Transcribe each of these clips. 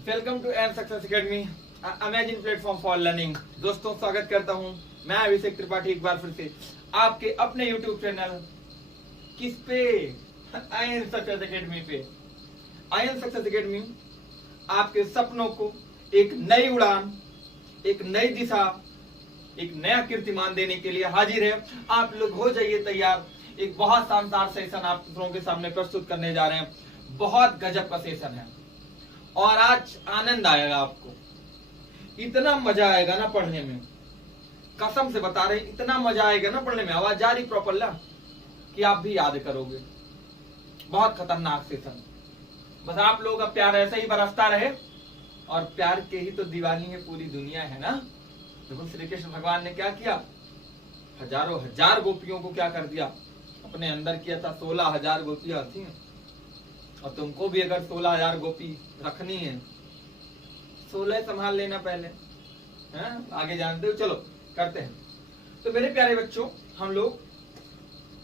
Welcome to and Success Academy, amazing platform for learning. दोस्तों, स्वागत करता हूं मैं अभिषेक त्रिपाठी एक बार फिर से आपके अपने यूट्यूब चैनल किस पे, आयन सक्सेस एकेडमी पे। आयन सक्सेस एकेडमी आपके सपनों को एक नई उड़ान, एक नई दिशा, एक नया कीर्तिमान देने के लिए हाजिर है। आप लोग हो जाइए तैयार। एक बहुत शानदार सेशन आप लोगों के सामने प्रस्तुत करने जा रहे हैं। बहुत गजब का सेशन है और आज आनंद आएगा आपको। इतना मजा आएगा ना पढ़ने में, कसम से बता रहे, इतना मजा आएगा ना पढ़ने में। आवाज जा रही प्रॉपर ना कि आप भी याद करोगे। बहुत खतरनाक सेशन। बस आप लोगों का प्यार ऐसे ही बरसता रहे और प्यार के ही तो दीवानी है पूरी दुनिया, है ना। देखो श्री कृष्ण भगवान ने क्या किया, हजारों हजार गोपियों को क्या कर दिया, अपने अंदर किया था। 16,000 गोपियां थी और तुमको भी अगर 16,000 गोपी रखनी है, 16 संभाल लेना पहले, है? आगे जानते हो। चलो करते हैं। तो मेरे प्यारे बच्चों, हम लोग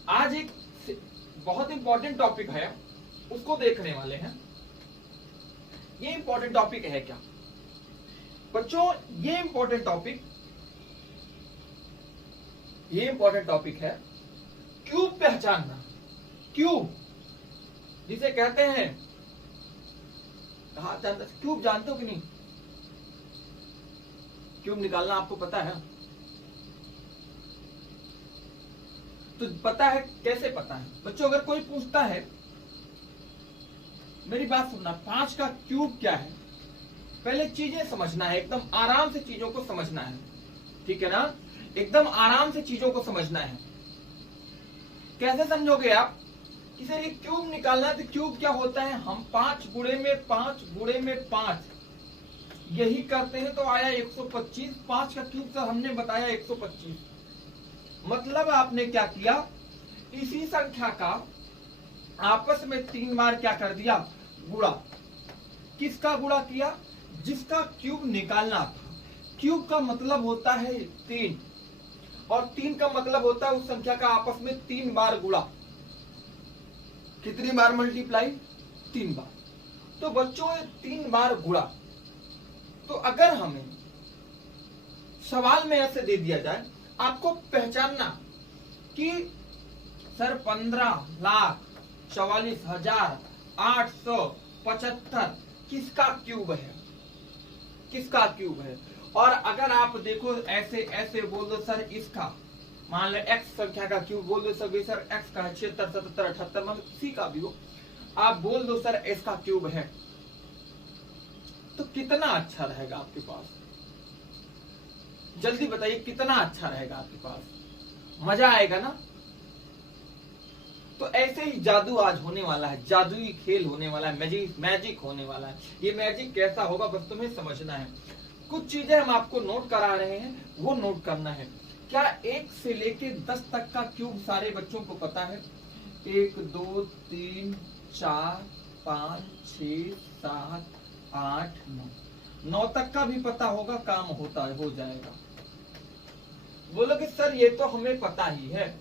आज एक बहुत इंपॉर्टेंट टॉपिक है, उसको देखने वाले हैं। ये इंपॉर्टेंट टॉपिक है क्या बच्चों? ये इंपॉर्टेंट टॉपिक है क्यूब पहचानना। क्यूब जिसे कहते हैं, कहा जानते, क्यूब जानते हो कि नहीं? क्यूब निकालना आपको पता है? तो पता है, कैसे पता है बच्चों? अगर कोई पूछता है, मेरी बात सुनना, 5 का क्यूब क्या है, पहले चीजें समझना है। एकदम आराम से चीजों को समझना है, ठीक है ना। एकदम आराम से चीजों को समझना है। कैसे समझोगे आप? किसी एक क्यूब निकालना है तो क्यूब क्या होता है, हम 5 गुणे में 5 गुणे में 5 यही करते हैं तो आया 125। 5 का क्यूब सर हमने बताया 125। मतलब आपने क्या किया, इसी संख्या का आपस में 3 बार क्या कर दिया, गुणा। किसका गुणा किया? जिसका क्यूब निकालना था। क्यूब का मतलब होता है 3 और 3 का मतलब होता है उस संख्या का आपस में 3 बार गुणा। कितनी बार मल्टीप्लाई? 3 बार। तो बच्चों 3 बार गुणा। तो अगर हमें सवाल में ऐसे दे दिया जाए, आपको पहचानना कि सर 15,44,875 किसका क्यूब है, किसका क्यूब है। और अगर आप देखो ऐसे ऐसे बोल दो सर इसका, मान लो x संख्या का क्यूब बोल दो सर x का है 76, 77, 78, मतलब किसी का भी हो, आप बोल दो सर इसका क्यूब है, तो कितना अच्छा रहेगा आपके पास? जल्दी बताइए कितना अच्छा रहेगा आपके पास? मजा आएगा ना। तो ऐसे ही जादू आज होने वाला है, जादुई खेल होने वाला है, मैजिक होने वाला है। ये मैजिक कैसा होगा बस तुम्हें समझना है। कुछ चीजें हम आपको नोट करा रहे हैं, वो नोट करना है। क्या 1 से लेके 10 तक का क्यूब सारे बच्चों को पता है? 1 2 3 4 5 6 7 8 9 तक का भी पता होगा, काम होता है, हो जाएगा। बोलोगे सर ये तो हमें पता ही है।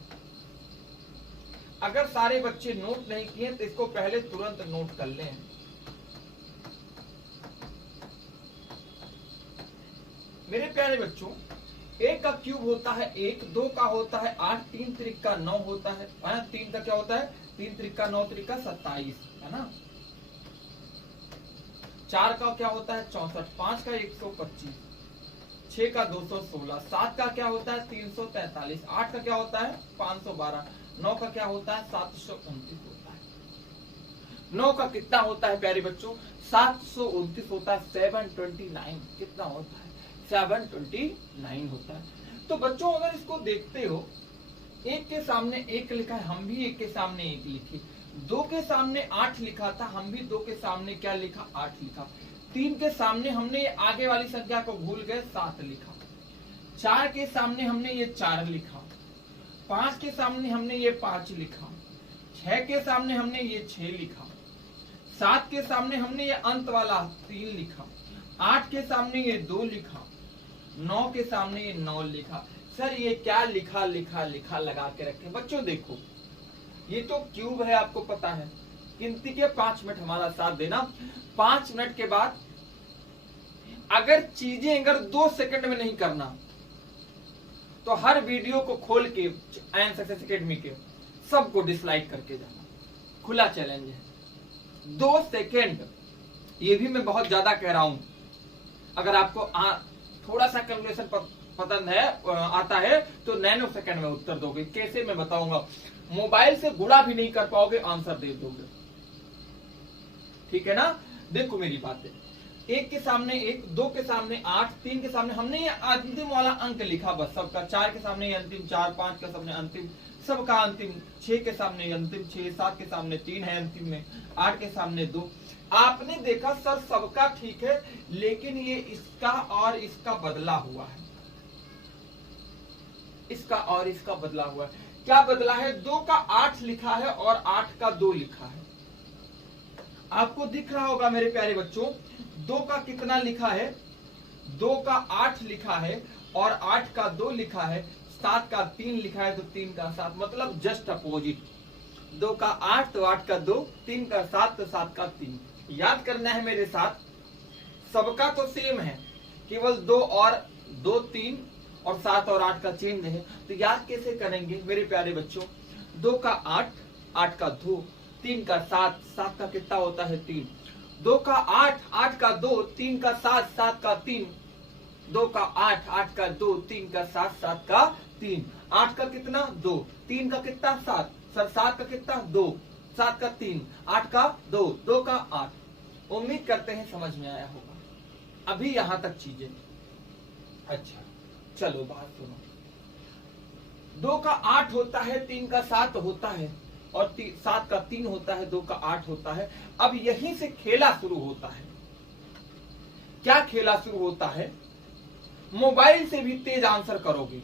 अगर सारे बच्चे नोट नहीं किए तो इसको पहले तुरंत नोट कर लें। मेरे प्यारे बच्चों, 1 का क्यूब होता है 1, 2 का होता है 8, 3 त्रिक का 9 होता है, 3 का क्या होता है, 3 त्रिक का 9 त्रिक का 27, है ना। 4 का क्या होता है 64, 5 का 125, 6 का 216, 7 का क्या होता है 343, 8 का क्या होता है 512, 9 का क्या होता है 729 होता है। 9 का कितना होता है प्यारे बच्चों? 729 होता है। 729 कितना होता है? 729 होता है। तो बच्चों अगर इसको देखते हो, 1 के सामने 1 लिखा है, हम भी 1 के सामने 1 लिखे। 2 के सामने 8 लिखा था, हम भी 2 के सामने क्या लिखा, 8 लिखा। 3 के सामने हमने ये आगे वाली संख्या को भूल गए, 7 लिखा। 4 के सामने हमने ये 4 लिखा। 5 के सामने हमने ये 5 लिखा। 6 के सामने हमने ये 6 लिखा। 7 के सामने हमने ये अंत वाला 3 लिखा। 8 के सामने ये 2 लिखा। 9 के सामने ये 9 लिखा। सर ये क्या लिखा लिखा लिखा लगा के रखे। बच्चों देखो, ये तो क्यूब है, आपको पता है। गिनती के 5 मिनट हमारा साथ देना। 5 मिनट के बाद अगर चीजें अगर 2 सेकंड में नहीं करना तो हर वीडियो को खोल के आयन सक्सेस एकेडमी के सबको डिसलाइक करके जाना, खुला चैलेंज है। 2 सेकंड, ये भी मैं बहुत ज्यादा कह रहा हूं। अगर आपको थोड़ा सा कैलकुलेशन पसंद है आता है तो नैनो सेकंड में उत्तर दोगे। कैसे मैं बताऊंगा, मोबाइल से गुणा भी नहीं कर पाओगे, आंसर दे दोगे। ठीक है ना। देखो मेरी बातें, 1 के सामने 1, 2 के सामने 8, 3 के सामने हमने ये अंतिम वाला अंक लिखा बस सबका, 4 के सामने अंतिम 4, 5 के सामने अंतिम सबका अंतिम, 6 के सामने अंतिम 6, 7 के सामने 3 है अंतिम में, 8 के सामने 2। आपने देखा सर सबका ठीक है, लेकिन ये इसका और इसका बदला हुआ है, इसका और इसका बदला हुआ है। क्या बदला है? 2 का 8 लिखा है और 8 का 2 लिखा है। आपको दिख रहा होगा मेरे प्यारे बच्चों, 2 का कितना लिखा है? 2 का 8 लिखा है और 8 का 2 लिखा है। 7 का 3 लिखा है तो 3 का 7, मतलब जस्ट अपोजिट। 2 का 8 तो 8 का 2, 3 का 7 तो 7 का 3। याद करना है मेरे साथ, सबका तो सेम है, केवल 2 और 2 3 और 7 और 8 का चेंज है। तो याद कैसे करेंगे मेरे प्यारे बच्चों? 2 का 8, 8 का 2, 3 का 7, 7 का कितना होता है 3। 2 का 8, 8 का 2, 3 का 7, 7 का 3। 2 का 8, 8 का 2, 3 का 7, 7 का 3। 8 का कितना 2, 3 का कितना 7, सर 7 का कितना 2, 7 का 3, 8 का 2, 2 का 8। उम्मीद करते हैं समझ में आया होगा अभी यहां तक चीजें। अच्छा चलो बात सुनो, 2 का 8 होता है, 3 का 7 होता है और 7 का 3 होता है, 2 का 8 होता है। अब यहीं से खेला शुरू होता है। क्या खेला शुरू होता है? मोबाइल से भी तेज आंसर करोगे,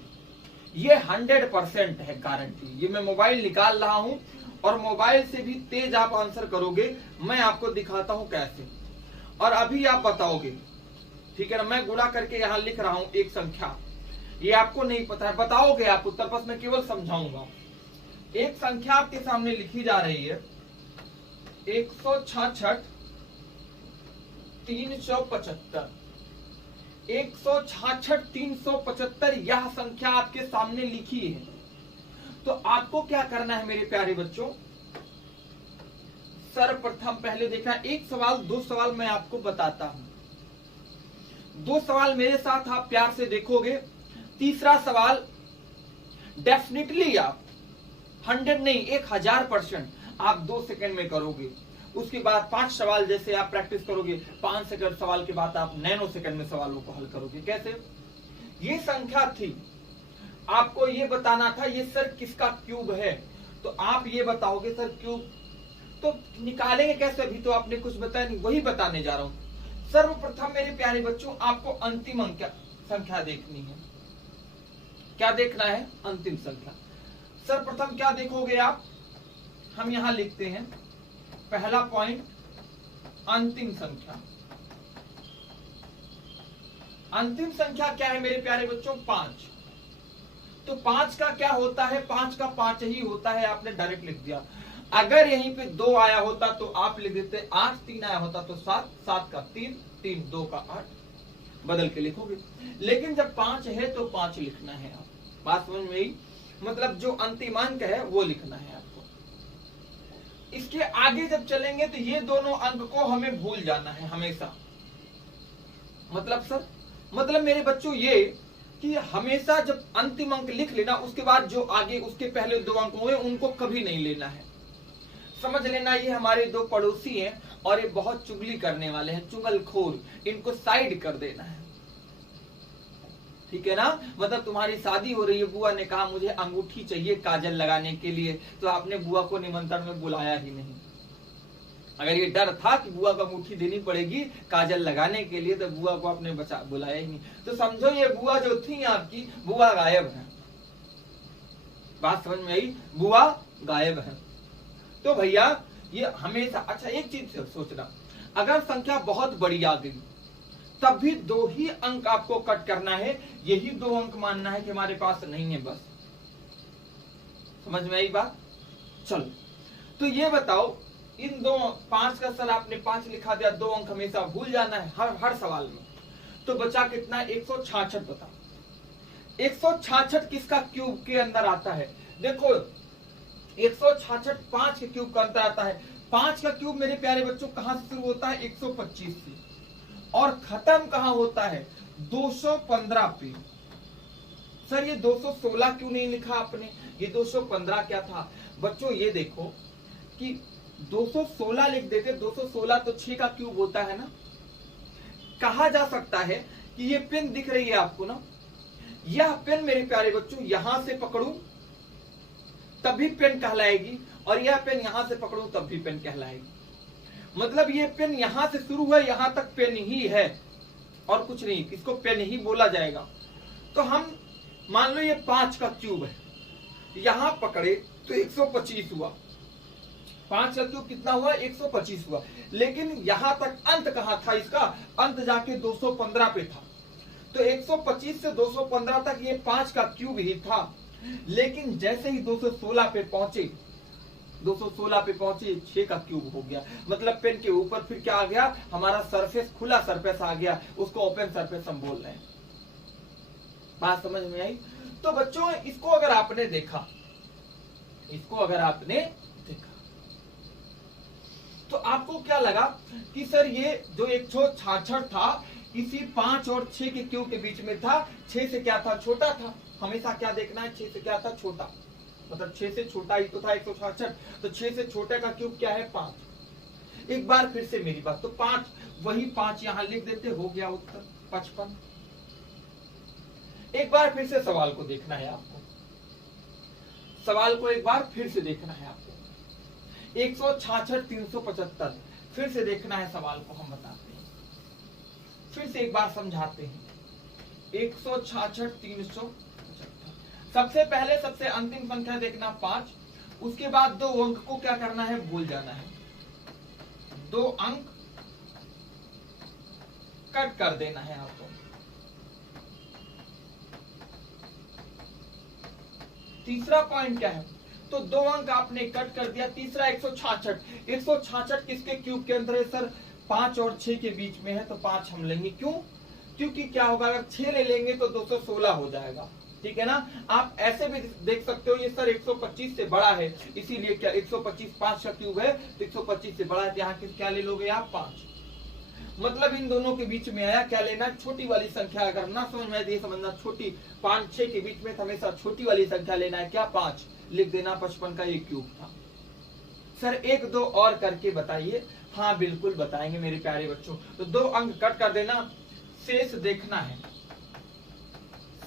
ये 100% है गारंटी। ये मैं मोबाइल निकाल रहा हूं और मोबाइल से भी तेज आप आंसर करोगे। मैं आपको दिखाता हूं कैसे, और अभी आप बताओगे। ठीक है ना। मैं गुणा करके यहां लिख रहा हूं एक संख्या, ये आपको नहीं पता है, बताओगे आप उत्तर, बस मैं केवल समझाऊंगा। एक संख्या आपके सामने लिखी जा रही है 166 375। 166 375 यह संख्या आपके सामने लिखी है। तो आपको क्या करना है मेरे प्यारे बच्चों? सर्वप्रथम पहले देखना, एक सवाल 2 सवाल मैं आपको बताता हूं। 2 सवाल मेरे साथ आप प्यार से देखोगे। तीसरा सवाल डेफिनेटली आप 100 नहीं 1000% आप 2 सेकंड में करोगे। उसके बाद 5 सवाल जैसे आप प्रैक्टिस करोगे, 5 सेकंड सवाल के बाद आप नैनो सेकंड में सवालों को हल करोगे। कैसे? ये संख्या थी, आपको ये बताना था ये सर किसका क्यूब है, तो आप ये बताओगे सर क्यूब, तो निकालेंगे कैसे? अभी तो आपने कुछ बताया नहीं, वही बताने जा रहा हूं। सर्वप्रथम मेरे प्यारे बच्चों आपको अंतिम अंक संख्या देखनी है। क्या देखना है? अंतिम संख्या। सर्वप्रथम क्या देखोगे आप? हम यहां लिखते हैं पहला पॉइंट, अंतिम संख्या। अंतिम संख्या क्या है मेरे प्यारे बच्चों? 5। तो 5 का क्या होता है? 5 का 5 ही होता है, आपने डायरेक्ट लिख दिया। अगर यहीं पे 2 आया होता तो आप लिख देते 8, 3 आया होता तो 7, 7 का 3, 3, 2 का 8, बदल के लिखोगे। लेकिन जब 5 है तो 5 लिखना है। आप बात समझ में आई? मतलब जो अंतिम अंक है वो लिखना है आपको। इसके आगे जब चलेंगे तो ये दोनों अंक को हमें भूल जाना है हमेशा। मतलब सर, मतलब मेरे बच्चों ये कि हमेशा जब अंतिम अंक लिख लेना, उसके बाद जो आगे उसके पहले 2 अंक हुए उनको कभी नहीं लेना है। समझ लेना ये हमारे 2 पड़ोसी हैं और ये बहुत चुगली करने वाले हैं, चुगलखोर, इनको साइड कर देना है। ठीक है ना। मतलब तुम्हारी शादी हो रही है, बुआ ने कहा मुझे अंगूठी चाहिए काजल लगाने के लिए, तो आपने बुआ को निमंत्रण में बुलाया ही नहीं। अगर ये डर था कि बुआ को अंगूठी देनी पड़ेगी काजल लगाने के लिए, तो बुआ को आपने बुलाया ही नहीं। तो समझो ये बुआ जो थी आपकी, बुआ गायब है। बात समझ में आई? बुआ गायब है। तो भैया ये हमेशा, अच्छा एक चीज सोचना, अगर संख्या बहुत बड़ी आ गई तब भी 2 ही अंक आपको कट करना है, यही 2 अंक मानना है कि हमारे पास नहीं है, बस। समझ में आई बात? चलो तो ये बताओ, इन 2 5 का सर आपने 5 लिखा दिया, 2 अंक हमेशा भूल जाना है हर सवाल में। तो बचा कितना, 166। बता 166 किसका क्यूब के अंदर आता है? देखो 166 5 के क्यूब का अंदर आता है। 5 का क्यूब मेरे प्यारे बच्चों कहां से शुरू होता है? 125 से, और खत्म कहां होता है? 215 पे। सर ये 216 क्यों नहीं लिखा आपने? ये 215 क्या था बच्चों? ये देखो कि 216 लिख देते, 216 तो 6 का क्यूब होता है ना। कहा जा सकता है कि ये पेन दिख रही है आपको ना, यह पेन मेरे प्यारे बच्चों यहां से पकड़ूं तब भी पेन कहलाएगी, और यह पेन यहां से पकड़ूं तब भी पेन कहलाएगी। मतलब ये पेन यहां से शुरू है, यहां तक पेन ही है और कुछ नहीं, इसको पेन ही बोला जाएगा। तो हम मान लो ये 5 का क्यूब है, यहां पकड़े तो 125 हुआ। 5 का क्यूब कितना हुआ? 125 हुआ। लेकिन यहां तक अंत कहां था इसका? अंत जाके 215 पे था। तो 125 से 215 तक ये 5 का क्यूब ही था। लेकिन जैसे ही 216 पे पहुंचे, 216 पे पहुंचे, 6 का क्यूब हो गया। मतलब पेन के ऊपर फिर क्या आ गया? हमारा सरफेस, खुला सरफेस आ गया, उसको ओपन सरफेस हम बोल रहे हैं। बात समझ में आई? तो बच्चों इसको अगर आपने देखा, इसको अगर आपने देखा तो आपको क्या लगा कि सर ये जो 166 था इसी 5 और 6 के क्यूब के बीच में था। 6 से क्या था? छोटा था। हमेशा क्या देखना है? 6 से क्या था? छोटा। मतलब 6 से छोटा ही तो था 166। तो 6 से छोटे का क्यूब क्या है? 5। एक बार फिर से मेरी बात, तो 5, वही 5 यहां लिख देते, हो गया उत्तर 55। एक बार फिर से सवाल को देखना है आपको, सवाल को एक बार फिर से देखना है आपको। 166 375 फिर से देखना है सवाल को, हम बताते हैं, फिर से एक बार समझाते हैं। 166 375, सबसे पहले सबसे अंतिम संख्या देखना 5, उसके बाद 2 अंक को क्या करना है? भूल जाना है। 2 अंक कट कर देना है आपको। तीसरा पॉइंट क्या है? तो 2 अंक आपने कट कर दिया। तीसरा 166, 166 किसके क्यूब के अंदर है सर? 5 और 6 के बीच में है, तो 5 हम लेंगे। क्यों? क्योंकि क्या होगा, अगर 6 ले लेंगे तो 216 हो जाएगा। ठीक है ना? आप ऐसे भी देख सकते हो, ये सर 125 से बड़ा है, इसीलिए क्या 125 5 का क्यूब है तो 125 से बड़ा है, यहाँ क्या ले लोगे आप? 5। मतलब इन दोनों के बीच में आया, क्या लेना? छोटी वाली संख्या। अगर ना समझ में आए तो ये समझना, छोटी 5 6 के बीच में हमेशा छोटी वाली संख्या लेना है। क्या? 5 लिख देना। 55 का ये क्यूब था। सर 1 2 और करके बताइए। हाँ बिल्कुल बताएंगे मेरे प्यारे बच्चों। तो 2 अंक कट कर देना, शेष देखना है,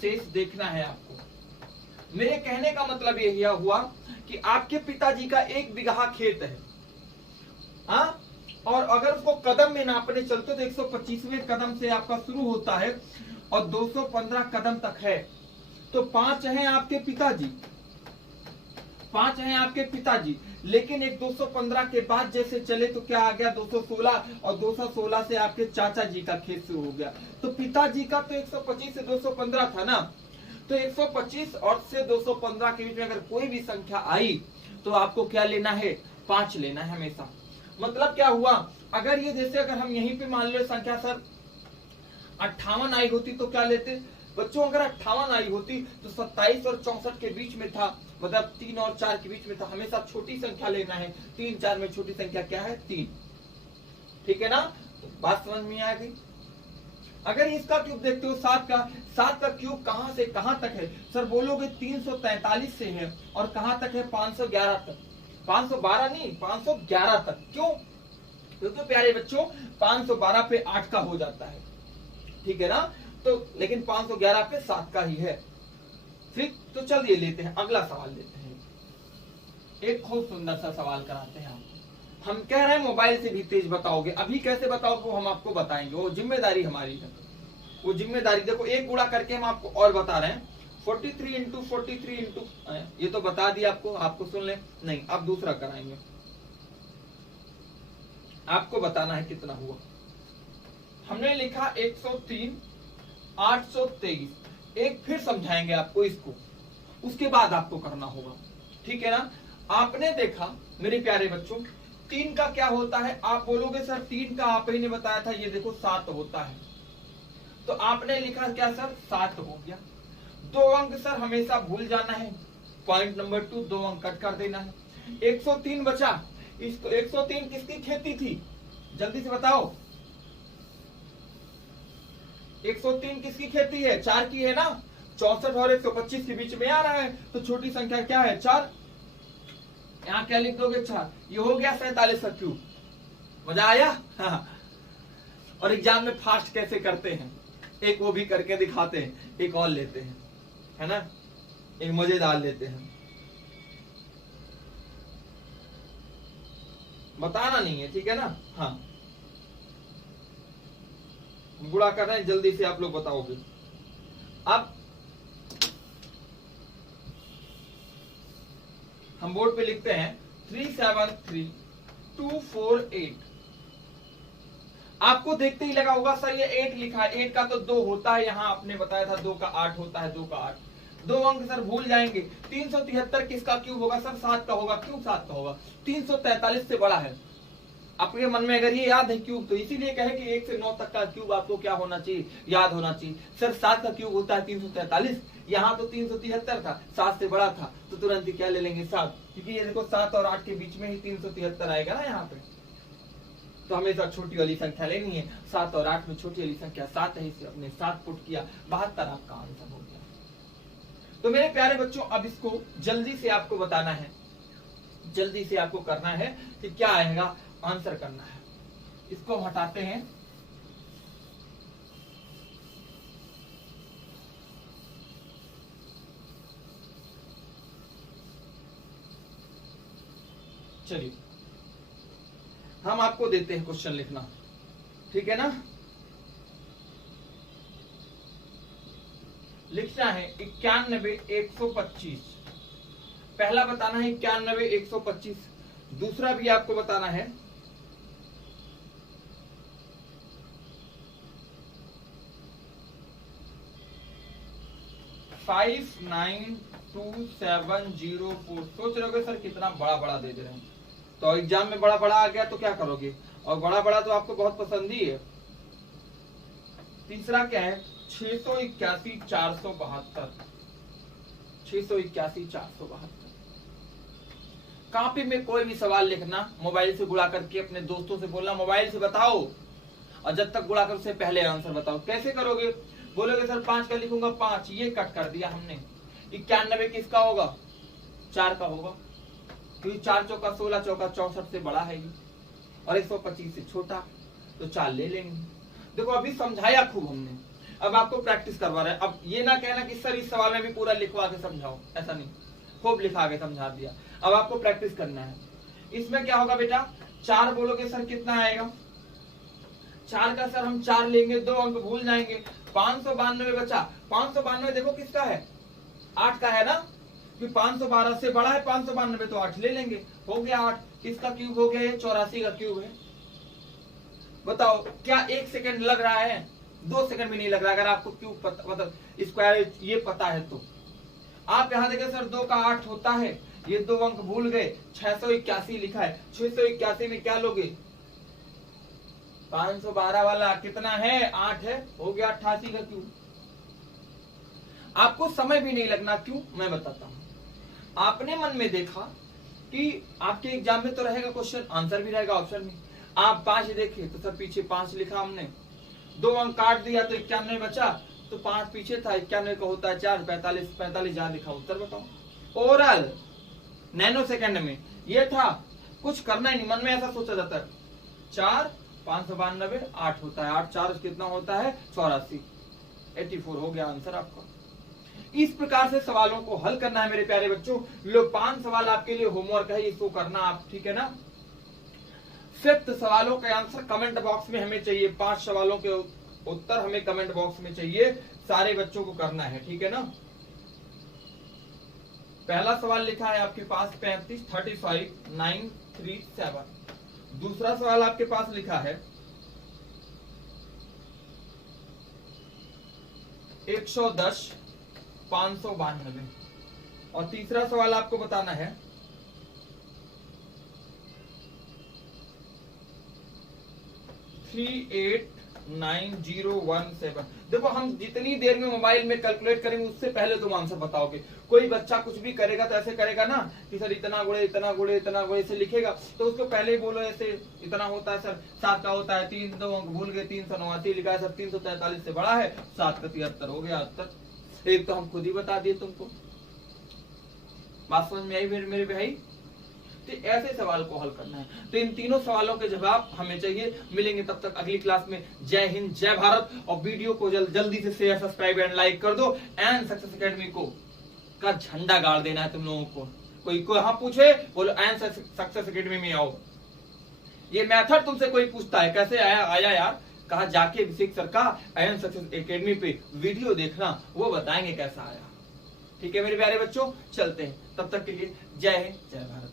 शेष देखना है आपको। मेरे कहने का मतलब यही हुआ कि आपके पिताजी का 1 बीघा खेत है, हाँ, और अगर उसको कदम में नापने चलते तो 125वें कदम से आपका शुरू होता है और 215 कदम तक है। तो 5 हैं आपके पिताजी, 5 हैं आपके पिताजी, लेकिन एक 215 के बाद जैसे चले तो क्या आ गया? 216, और 216 से आपके चाचा जी का खेत शुरू हो गया। तो पिताजी का तो 125 से 215 था ना, तो 125 और से 215 के बीच में अगर कोई भी संख्या आई तो आपको क्या लेना है? 5 लेना है हमेशा। मतलब क्या हुआ, अगर ये जैसे अगर हम यहीं पे मान लो संख्या सर 58 आई होती तो क्या लेते बच्चों? अगर 58 आई होती तो 27 और 64 के बीच में था, मतलब 3 और 4 के बीच में था। हमेशा छोटी संख्या लेना है। 3 4 में छोटी संख्या क्या है? 3। ठीक है ना? तो बात समझ में आ गई। अगर इसका क्यूब देखते हो 7 का क्यूब कहां से कहां तक है? सर बोलोगे 343 से है, और कहां तक है? 511 तक। 512 नहीं, 511 तक। क्यों? क्योंकि प्यारे बच्चों 512 पे 8 का हो जाता है। ठीक है ना? तो लेकिन 511 पे 7 का ही है। ठीक, तो चलिए लेते हैं, अगला सवाल लेते हैं। एक खूब सुंदर सा सवाल कराते हैं आपको। हम कह रहे हैं मोबाइल से भी तेज बताओगे, अभी कैसे बताओगे वो हम आपको बताएंगे, वो जिम्मेदारी हमारी है। वो जिम्मेदारी देखो, एक गुणा करके हम आपको और बता रहे हैं। 43 इंटू 43 इंटू, ये तो बता दिया आपको सुन ले। नहीं, अब दूसरा कराएंगे, आपको बताना है कितना हुआ। हमने लिखा 103 823। एक फिर समझाएंगे आपको इसको, उसके बाद आपको करना होगा। ठीक है ना? आपने देखा मेरे प्यारे बच्चों 3 का क्या होता है? आप बोलोगे सर 3 का आप ही ने बताया था, ये देखो 7 होता है। तो आपने लिखा क्या सर, 7 हो गया। 2 अंक सर हमेशा भूल जाना है। पॉइंट नंबर 2, 2 अंक कट कर देना है। 103 बचा। इसको 103 किसकी खेती थी, जल्दी से बताओ। 103 किसकी खेती है, 4 की है ना। 64 और 125 के बीच में आ रहा है, तो छोटी संख्या क्या है, 4। यहाँ क्या लिख दोगे, 4। ये हो गया 47 का क्यूब। मजा आया। हाँ। और एग्जाम में फास्ट कैसे करते हैं, एक वो भी करके दिखाते हैं, एक और लेते हैं, है ना, एक मजेदार लेते हैं। बताना नहीं है, ठीक है ना। हाँ, गुणा कर रहे हैं, जल्दी से आप लोग बताओगे। अब हम बोर्ड पे लिखते हैं 373248। आपको देखते ही लगा होगा सर ये 8 लिखा है, 8 का तो 2 होता है, यहाँ आपने बताया था 2 का 8 होता है, 2 का 8। 2 अंक सर भूल जाएंगे। 373 किसका क्यूब होगा सर, 7 का होगा। क्यों 7 का होगा, 343 से बड़ा है। आपके मन में अगर ये याद है क्यूब, तो इसीलिए कहे कि 1 से 9 तक का क्यूब आपको क्या होना चाहिए, याद होना चाहिए। सर 7 का क्यूब होता है 343, यहाँ तो 373 था, 7 से बड़ा था, तो तुरंत ही क्या ले लेंगे, 7, क्योंकि ये देखो 7 और 8 के बीच में ही 373 आएगा ना यहाँ पे। तो हमेशा छोटी वाली संख्या लेनी है। 7 और 8 में छोटी वाली संख्या 7 है, इसे अपने 7 पुट किया, 72 आपका आंसर हो गया। तो मेरे प्यारे बच्चों, अब इसको जल्दी से आपको बताना है, जल्दी से आपको करना है कि क्या आएगा, आंसर करना है। इसको हम हटाते हैं। चलिए हम आपको देते हैं क्वेश्चन लिखना, ठीक है ना। लिखना है 91,125। पहला बताना है 91,125। दूसरा भी आपको बताना है 592704। सोच रहे हो सर कितना बड़ा बड़ा दे रहे हैं, तो एग्जाम में बड़ा बड़ा आ गया तो क्या करोगे, और बड़ा बड़ा तो आपको बहुत पसंद ही है। तीसरा क्या है, 681,472। 681,472। कॉपी में कोई भी सवाल लिखना, मोबाइल से गुणा करके अपने दोस्तों से बोलना मोबाइल से बताओ, और जब तक गुणा कर उससे पहले आंसर बताओ। कैसे करोगे, बोलोगे सर 5 का लिखूंगा, 5 ये कट कर दिया हमने। 91 किसका होगा, 4 का होगा, क्योंकि 4 चौका 16, चौका 64 से बड़ा है ये, और 125 से छोटा, तो 4 ले लेंगे। देखो अभी समझाया खूब हमने, अब आपको प्रैक्टिस करवा रहे हैं। अब ये ना कहना कि सर इस सवाल में भी पूरा लिखवा के समझाओ, ऐसा नहीं, खूब लिखा के समझा दिया। अब आपको प्रैक्टिस करना है। इसमें क्या होगा बेटा, 4 बोलोगे सर कितना आएगा, 4 का सर हम 4 लेंगे, 2 अंक भूल जाएंगे। 592 बचा। 592 देखो किसका है, 8 का है ना, कि 512 से बड़ा है 592, तो 8 ले लेंगे, हो गया 8। किसका क्यूब हो गया, ये 84 का क्यूब है। बताओ क्या 1 सेकंड लग रहा है, 2 सेकंड भी नहीं लग रहा, अगर आपको क्यूब मतलब स्क्वायर ये पता है तो। आप यहाँ देखें सर 2 का 8 होता है, ये 2 अंक भूल गए, 681 लिखा है। 681 में क्या लोगे, 512 वाला कितना है, 8 है, हो गया 88 का क्यूब। आपको समय भी नहीं लगना, क्यों मैं बताता हूं। आपने मन में देखा कि आपके एग्जाम में तो रहेगा क्वेश्चन, आंसर भी रहेगा ऑप्शन में। आप 5 देखे तो सर पीछे 5 लिखा हमने, 2 अंक काट दिया तो 91 बचा, तो 5 पीछे था, 91 का होता है 4, 45 जहां लिखा उत्तर बताओ। ओरल नैनो सेकंड में ये था, कुछ करना ही नहीं, मन में ऐसा सोचा जाता है। 4 592 8 होता है, 8 4 कितना होता है, 84, 84 हो गया आंसर आपका। इस प्रकार से सवालों को हल करना है मेरे प्यारे बच्चों। लो 5 सवाल आपके लिए होमवर्क है, इसको करना आप, ठीक है ना। 5 सवालों के आंसर कमेंट बॉक्स में हमें चाहिए, 5 सवालों के उत्तर हमें कमेंट बॉक्स में चाहिए, सारे बच्चों को करना है, ठीक है ना। पहला सवाल लिखा है आपके पास 35,937। दूसरा सवाल आपके पास लिखा है 110,592, और तीसरा सवाल आपको बताना है 38,937। 9017। देखो हम जितनी देर में मोबाइल में कैलकुलेट करेंगे उससे पहले तुम आंसर बताओगे। कोई बच्चा कुछ भी करेगा तो ऐसे करेगा ना कि सर इतना गुणे इतना गुणे इतना गुणे ऐसे लिखेगा, तो उसको पहले ही बोलो ऐसे इतना होता है सर, 7 का होता है 3, 2 अंक भूल गए, 389 लिखा है सर, 343 से बड़ा है, 7 का 73 हो गया उत्तर। एक तो हम खुद ही बता दिए तुमको। बात समझ में आई मेरे भाई? तो ऐसे सवाल को हल करना है। तो इन तीनों सवालों के जवाब हमें चाहिए। मिलेंगे तब तक अगली क्लास में। जय हिंद, जय भारत। और वीडियो को जल्दी से शेयर, सब्सक्राइब एंड लाइक कर दो। एंड सक्सेस एकेडमी को का झंडा गाड़ देना है तुम लोगों को। कोई हाँ पूछे, बोलो एंड सक्सेस एकेडमी में आओ। ये मेथड तुमसे कोई पूछता है कैसे आया यार, कहा जाके अभिषेक सर का एंड सक्सेस एकेडमी पे वीडियो देखना, वो बताएंगे कैसा आया। ठीक है मेरे प्यारे बच्चों, चलते हैं। तब तक के लिए जय हिंद, जय भारत।